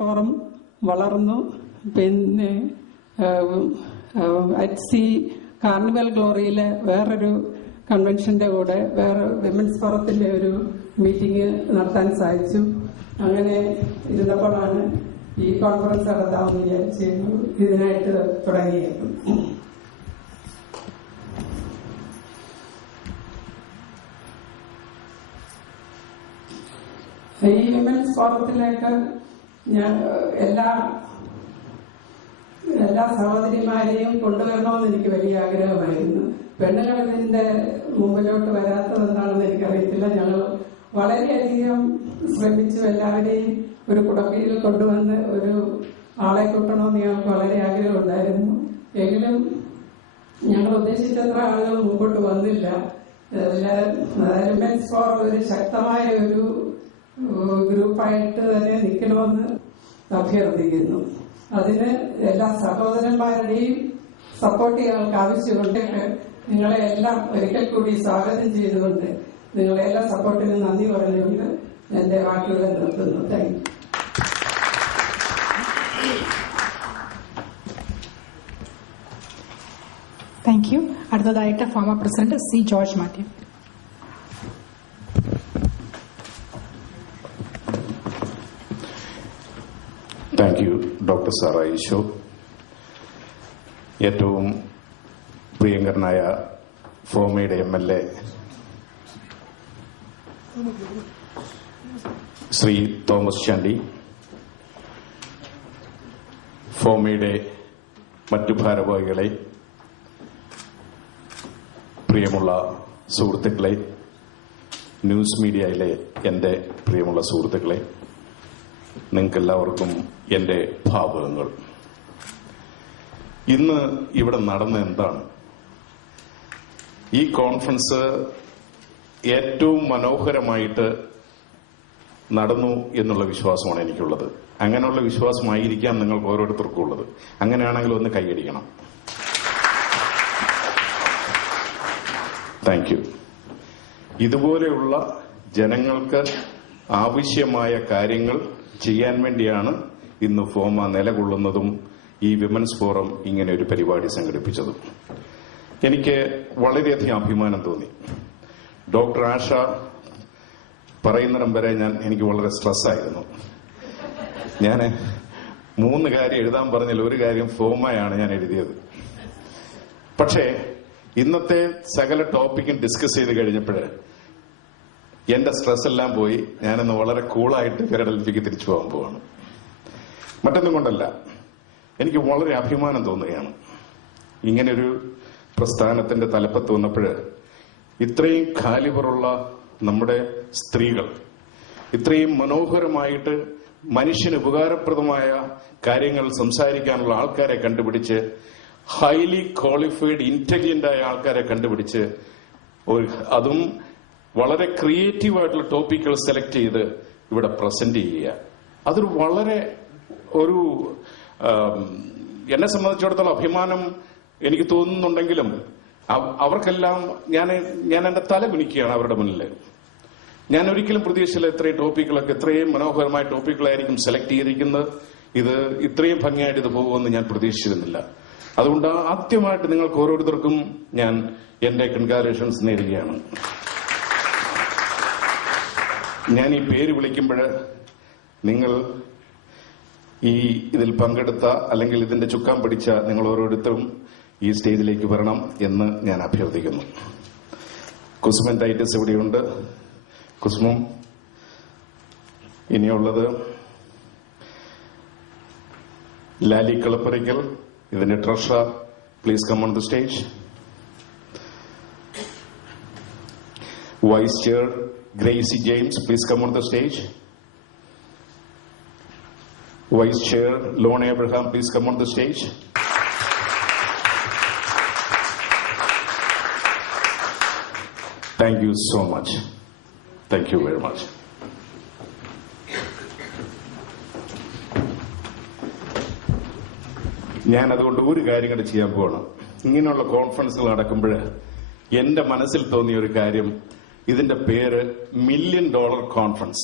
Forum വളർന്നു. പിന്നെ അറ്റ്സി carnival ഗ്ലോറിയിലെ വേറൊരു കൺവെൻഷന്റെ കൂടെ വേറെ വിമൻസ് ഫോറത്തിന്റെ ഒരു മീറ്റിംഗ് നടത്താൻ സാധിച്ചു. അങ്ങനെ ഇരുന്നപ്പോഴാണ് ഈ കോൺഫറൻസ് നടത്താമെന്ന് വിചാരിച്ച് ഇതിനായിട്ട് തുടങ്ങിയത്. ഈ വിമൻസ് ഫോറത്തിലേക്ക് ഞാൻ എല്ലാ സഹോദരിമാരെയും കൊണ്ടുവരണമെന്ന് എനിക്ക് വലിയ ആഗ്രഹമായിരുന്നു. പെണ്ണുങ്ങൾ ഇതിന്റെ മുമ്പിലോട്ട് വരാത്തത് എന്താണെന്ന് എനിക്കറിയത്തില്ല. ഞങ്ങൾ വളരെയധികം ശ്രമിച്ചു എല്ലാവരെയും ഒരു കുടക്കീഴിൽ കൊണ്ടുവന്ന് ഒരു ആളെ കൂട്ടണമെന്ന് ഞങ്ങൾക്ക് വളരെ ആഗ്രഹമുണ്ടായിരുന്നു. എങ്കിലും ഞങ്ങൾ ഉദ്ദേശിച്ചത്ര ആളുകൾ മുമ്പോട്ട് വന്നില്ല. വിമൻസ് ഫോറം ഒരു ശക്തമായ ഒരു ഗ്രൂപ്പായിട്ട് തന്നെ നിൽക്കണമെന്ന് അഭ്യർത്ഥിക്കുന്നു. അതിന് എല്ലാ സഹോദരന്മാരുടെയും സപ്പോർട്ട് ഞങ്ങൾക്ക് ആവശ്യമുണ്ട്. നിങ്ങളെ എല്ലാം ഒരിക്കൽ കൂടി സ്വാഗതം ചെയ്തുകൊണ്ട് നിങ്ങളെ എല്ലാ സപ്പോർട്ടിനും നന്ദി പറഞ്ഞുകൊണ്ട് എന്റെ വാക്കുകൾ നിർത്തുന്നു. Thank you. അടുത്തതായിട്ട് former president C George Mathew. Thank you doctor Sara Eesho. ഏറ്റവും പ്രിയങ്കരനായ ഫോമയുടെ MLA ശ്രീ തോമസ് ചാണ്ടി, ഫോമയുടെ മറ്റു ഭാരവാഹികളെ, പ്രിയമുള്ള സുഹൃത്തുക്കളെ, ന്യൂസ് മീഡിയയിലെ എന്റെ പ്രിയമുള്ള സുഹൃത്തുക്കളെ, നിങ്ങൾക്കെല്ലാവർക്കും എന്റെ ഭാവുകങ്ങൾ. ഇന്ന് ഇവിടെ നടന്ന എന്താണ്? ഈ കോൺഫറൻസ് ഏറ്റവും മനോഹരമായിട്ട് നടന്നു എന്നുള്ള വിശ്വാസമാണ് എനിക്കുള്ളത്. അങ്ങനെയുള്ള വിശ്വാസമായിരിക്കാം നിങ്ങൾക്ക് ഓരോരുത്തർക്കും ഉള്ളത്. അങ്ങനെയാണെങ്കിൽ ഒന്ന് കൈയടിക്കണം. Thank you. ഇതുപോലെയുള്ള ജനങ്ങൾക്ക് ആവശ്യമായ കാര്യങ്ങൾ ചെയ്യാൻ വേണ്ടിയാണ് ഇന്ന് ഫോമ നിലകൊള്ളുന്നതും ഈ വിമൻസ് ഫോറം ഇങ്ങനെ ഒരു പരിപാടി സംഘടിപ്പിച്ചതും. എനിക്ക് വളരെയധികം അഭിമാനം തോന്നി. ഡോക്ടർ ആഷ പറയുന്നിടം വരെ എനിക്ക് വളരെ സ്ട്രെസ്സായിരുന്നു. ഞാൻ 3 കാര്യം എഴുതാൻ പറഞ്ഞാൽ ഒരു കാര്യം ഫോമയാണ് ഞാൻ എഴുതിയത്. പക്ഷേ ഇന്നത്തെ സകല ടോപ്പിക്കും ഡിസ്കസ് ചെയ്ത് കഴിഞ്ഞപ്പോൾ എന്റെ സ്ട്രെസ് എല്ലാം പോയി. ഞാനിന്ന് വളരെ കൂളായിട്ട് ഫിലഡൽഫിക്ക് തിരിച്ചു പോകാൻ പോവാണ്. മറ്റൊന്നും കൊണ്ടല്ല, എനിക്ക് വളരെ അഭിമാനം തോന്നുകയാണ്. ഇങ്ങനൊരു പ്രസ്ഥാനത്തിന്റെ തലപ്പത്ത് വന്നപ്പോൾ ഇത്രയും കാലിബറുള്ള നമ്മുടെ സ്ത്രീകൾ ഇത്രയും മനോഹരമായിട്ട് മനുഷ്യന് ഉപകാരപ്രദമായ കാര്യങ്ങൾ സംസാരിക്കാനുള്ള ആൾക്കാരെ കണ്ടുപിടിച്ച്, ഹൈലി ക്വാളിഫൈഡ് ഇന്റലിജന്റ് ആയ ആൾക്കാരെ കണ്ടുപിടിച്ച്, അതും വളരെ ക്രിയേറ്റീവായിട്ടുള്ള ടോപ്പിക്കുകൾ സെലക്ട് ചെയ്ത് ഇവിടെ പ്രസന്റ് ചെയ്യുക, അതൊരു വളരെ ഒരു എന്നെ സംബന്ധിച്ചിടത്തോളം അഭിമാനം എനിക്ക് തോന്നുന്നുണ്ടെങ്കിലും അവർക്കെല്ലാം ഞാൻ എന്റെ തല കുനിക്കുകയാണ് അവരുടെ മുന്നിൽ. ഞാൻ ഒരിക്കലും പ്രതീക്ഷിച്ചില്ല ഇത്രയും ടോപ്പിക്കുകളൊക്കെ, ഇത്രയും മനോഹരമായ ടോപ്പിക്കുകളായിരിക്കും സെലക്ട് ചെയ്തിരിക്കുന്നത്. ഇത് ഇത്രയും ഭംഗിയായിട്ട് ഇത് പോകുമെന്ന് ഞാൻ പ്രതീക്ഷിച്ചിരുന്നില്ല. അതുകൊണ്ട് ആദ്യമായിട്ട് നിങ്ങൾക്ക് ഓരോരുത്തർക്കും ഞാൻ എന്റെ കൺഗ്രാജുലേഷൻസ് നേരുകയാണ്. ഞാൻ ഈ പേര് വിളിക്കുമ്പോൾ നിങ്ങൾ ഇതിൽ പങ്കെടുത്ത അല്ലെങ്കിൽ ഇതിന്റെ ചുക്കാൻ പിടിച്ച നിങ്ങൾ ഓരോരുത്തരും ഈ സ്റ്റേജിലേക്ക് വരണം എന്ന് ഞാൻ അഭ്യർത്ഥിക്കുന്നു. കുസുമൻ ടൈറ്റസ് ഇവിടെയുണ്ട്. കുസുമം. ഇനിയുള്ളത് ലാലി കളപ്പറിക്കൽ, ഇതിന്റെ treasurer. Please come on the stage. Vice chair Gracie James, please come on the stage. Vice Chair Lorne Abraham, please come on the stage. Thank you so much. Thank you very much. ഞാൻ അതുകൊണ്ട് ഒരു കാര്യം കൂടെ ചെയ്യാൻ പോകണം. ഇങ്ങനെയുള്ള കോൺഫറൻസുകൾ നടക്കുമ്പോൾ എന്റെ മനസ്സിൽ തോന്നിയ ഒരു കാര്യം, ഇതിന്റെ പേര് $1 million കോൺഫറൻസ്.